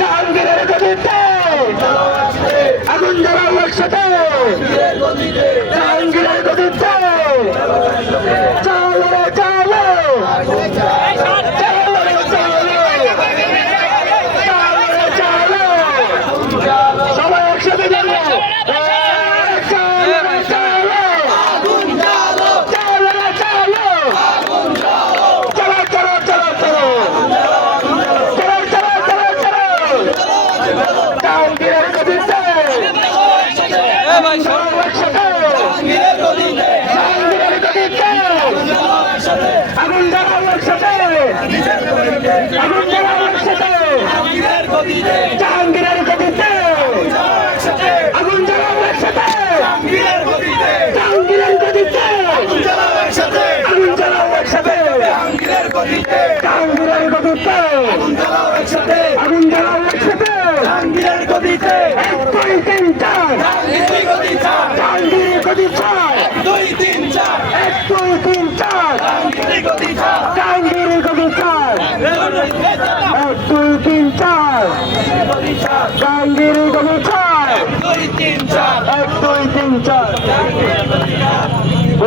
জাহাঙ্গীরের গদিতে আগুন জ্বালাও একসাথে জাহাঙ্গীরের গদিতে চলো রে চলো সবাই একসাথে যাবো আগুন জ্বালাও একসাথে জাহাঙ্গীরের গদিতে আগুন জ্বালাও একসাথে জাহাঙ্গীরের গদিতে আগুন জ্বালাও একসাথে জাহাঙ্গীরের গদিতে আগুন জ্বালাও একসাথে জাহাঙ্গীরের গদিতে 1 2 3 4 জাহাঙ্গীরের গদি 4 জাহাঙ্গীরের গদি 4 1 2 3 4 1 2 3 4 জাহাঙ্গীরের গদি 4 জাহাঙ্গীরের গদি 4 1 2 3 4 জাহাঙ্গীরের গদি 4 1 2 3 4 1 2 3 4